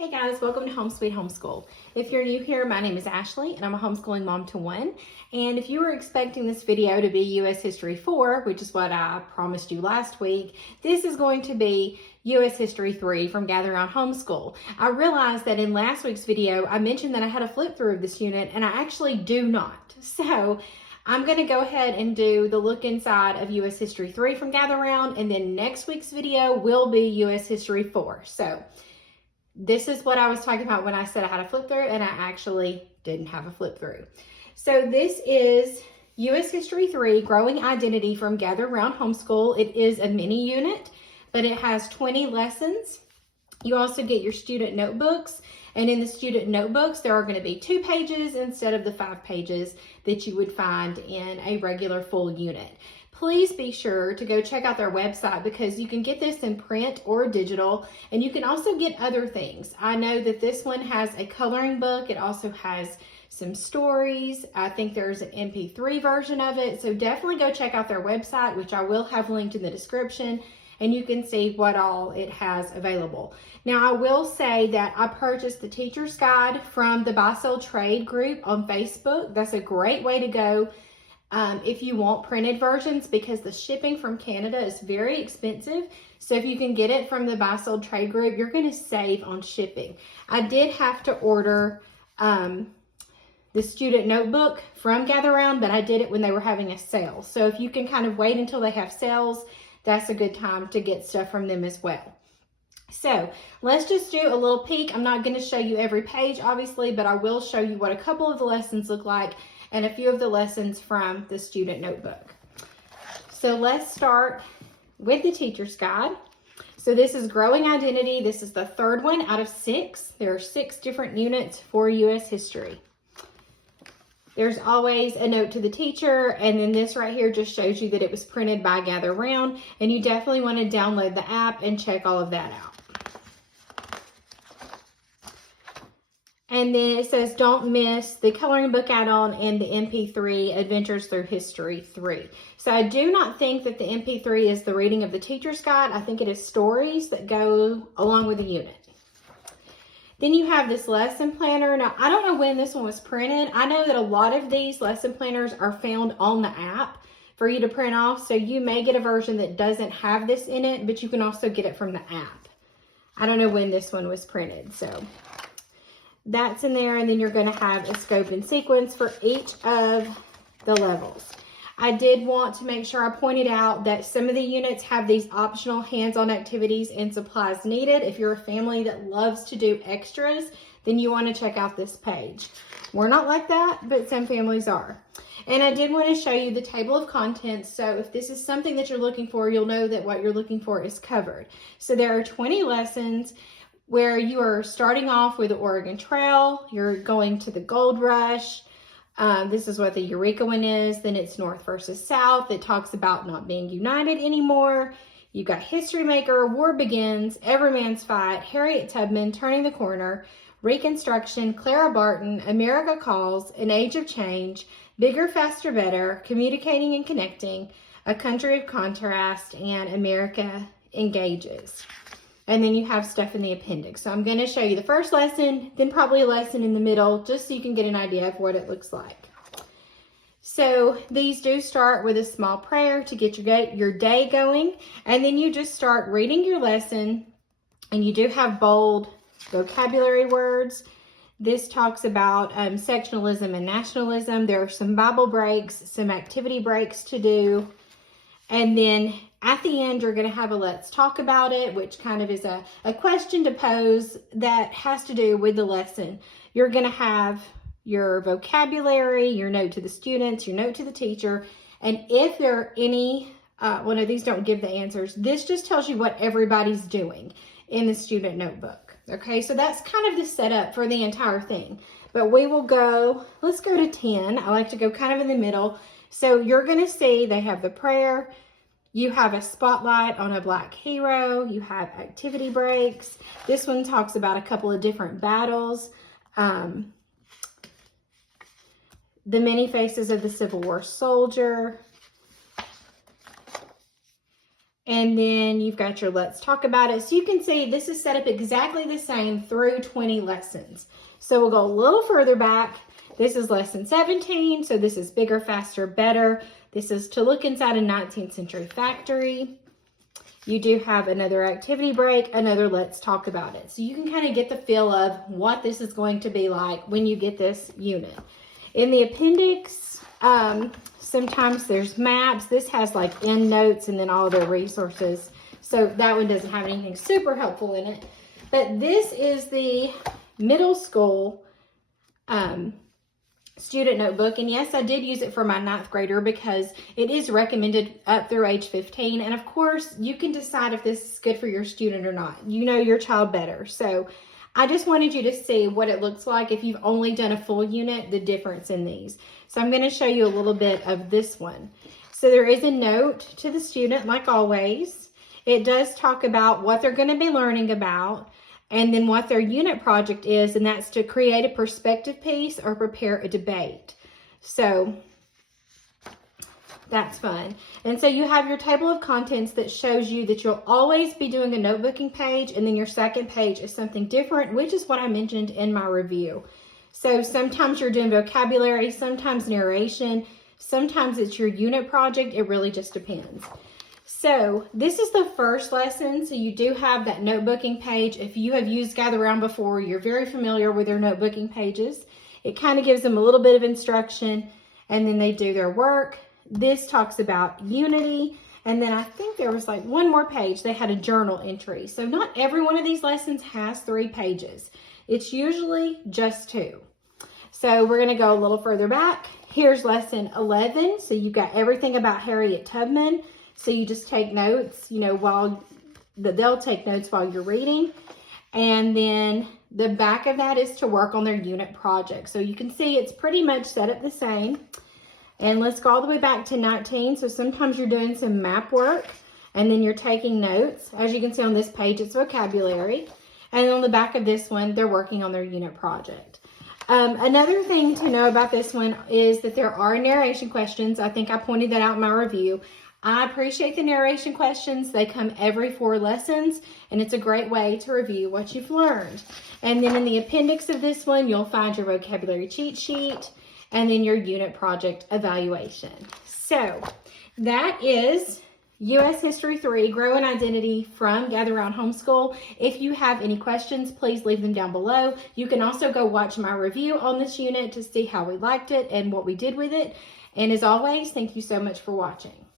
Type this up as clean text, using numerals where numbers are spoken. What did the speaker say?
Hey guys, welcome to Home Sweet Homeschool. If you're new here, my name is Ashley and I'm a homeschooling mom to one. And if you were expecting this video to be U.S. History 4, which is what I promised you last week, this is going to be U.S. History 3 from Gather Around Homeschool. I realized that in last week's video, I mentioned that I had a flip through of this unit and I actually do not. So I'm going to go ahead and do the look inside of U.S. History 3 from Gather Around, and then next week's video will be U.S. History 4. So this is what I was talking about when I said I had a flip through, and I actually didn't have a flip through. So this is U.S. History 3, Growing Identity from Gather Around Homeschool. It is a mini unit, but it has 20 lessons. You also get your student notebooks, and in the student notebooks, there are going to be 2 pages instead of the 5 pages that you would find in a regular full unit. Please be sure to go check out their website because you can get this in print or digital, and you can also get other things. I know that this one has a coloring book. It also has some stories. I think there's an MP3 version of it. So definitely go check out their website, which I will have linked in the description, and you can see what all it has available. Now, I will say that I purchased the teacher's guide from the Buy Sell Trade group on Facebook. That's a great way to go if you want printed versions, because the shipping from Canada is very expensive. So if you can get it from the Buy Sell Trade group, you're going to save on shipping. I did have to order the student notebook from Gather Around, but I did it when they were having a sale. So if you can kind of wait until they have sales, that's a good time to get stuff from them as well. So let's just do a little peek. I'm not going to show you every page, obviously, but I will show you what a couple of the lessons look like and a few of the lessons from the student notebook. So let's start with the teacher's guide. So this is Growing Identity. This is the 3rd one out of 6. There are 6 different units for U.S. history. There's always a note to the teacher, and then this right here just shows you that it was printed by Gather Around, and you definitely want to download the app and check all of that out. And then it says, don't miss the coloring book add-on and the MP3 Adventures Through History 3. So I do not think that the MP3 is the reading of the teacher's guide. I think it is stories that go along with the unit. Then you have this lesson planner. Now, I don't know when this one was printed. I know that a lot of these lesson planners are found on the app for you to print off. So you may get a version that doesn't have this in it, but you can also get it from the app. I don't know when this one was printed, so that's in there. And then you're going to have a scope and sequence for each of the levels. I did want to make sure I pointed out that some of the units have these optional hands-on activities and supplies needed. If you're a family that loves to do extras, then you want to check out this page. We're not like that, but some families are. And I did want to show you the table of contents. So if this is something that you're looking for, you'll know that what you're looking for is covered. So there are 20 lessons where you are starting off with the Oregon Trail. You're going to the Gold Rush. This is what the Eureka one is. Then it's North versus South. It talks about not being united anymore. You got History Maker, War Begins, Every Man's Fight, Harriet Tubman, Turning the Corner, Reconstruction, Clara Barton, America Calls, An Age of Change, Bigger, Faster, Better, Communicating and Connecting, A Country of Contrast, and America Engages. And then you have stuff in the appendix. So I'm going to show you the first lesson, then probably a lesson in the middle, just so you can get an idea of what it looks like. So these do start with a small prayer to get your day going. And then you just start reading your lesson. And you do have bold vocabulary words. This talks about sectionalism and nationalism. There are some Bible breaks, some activity breaks to do. And then at the end, you're going to have a let's talk about it, which kind of is a question to pose that has to do with the lesson. You're going to have your vocabulary, your note to the students, your note to the teacher. And if there are any, well, no, these don't give the answers. This just tells you what everybody's doing in the student notebook. Okay, so that's kind of the setup for the entire thing. But we will go, let's go to 10. I like to go kind of in the middle. So you're going to see they have the prayer. You have a spotlight on a black hero. You have activity breaks. This one talks about a couple of different battles. The many faces of the Civil War soldier. And then you've got your Let's Talk About It. So you can see this is set up exactly the same through 20 lessons. So we'll go a little further back. This is lesson 17. So this is Bigger, Faster, Better. This is To Look Inside a 19th Century Factory. You do have another activity break, another Let's Talk About It. So you can kind of get the feel of what this is going to be like when you get this unit. In the appendix, sometimes there's maps. This has like end notes and then all their resources. So that one doesn't have anything super helpful in it. But this is the middle school student notebook. And yes, I did use it for my 9th grader because it is recommended up through age 15. And of course, you can decide if this is good for your student or not. You know your child better. So I just wanted you to see what it looks like if you've only done a full unit, the difference in these. So I'm going to show you a little bit of this one. So there is a note to the student, like always. It does talk about what they're going to be learning about, and then what their unit project is, and that's to create a perspective piece or prepare a debate. So that's fun. And so you have your table of contents that shows you that you'll always be doing a notebooking page, and then your second page is something different, which is what I mentioned in my review. So sometimes you're doing vocabulary, sometimes narration, sometimes it's your unit project. It really just depends. So this is the first lesson. So you do have that notebooking page. If you have used Gather Round before, you're very familiar with their notebooking pages. It kind of gives them a little bit of instruction, and then they do their work. This talks about unity. And then I think there was like one more page. They had a journal entry. So not every one of these lessons has 3 pages. It's usually just 2. So we're going to go a little further back. Here's lesson 11. So you've got everything about Harriet Tubman. So you just take notes, you know, they'll take notes while you're reading. And then the back of that is to work on their unit project. So you can see it's pretty much set up the same. And let's go all the way back to 19. So sometimes you're doing some map work and then you're taking notes. As you can see on this page, it's vocabulary. And on the back of this one, they're working on their unit project. Another thing to know about this one is that there are narration questions. I think I pointed that out in my review. I appreciate the narration questions. They come every 4 lessons, and it's a great way to review what you've learned. And then in the appendix of this one, you'll find your vocabulary cheat sheet and then your unit project evaluation. So that is U.S. History 3, Grow an Identity from Gather Round Homeschool. If you have any questions, please leave them down below. You can also go watch my review on this unit to see how we liked it and what we did with it. And as always, thank you so much for watching.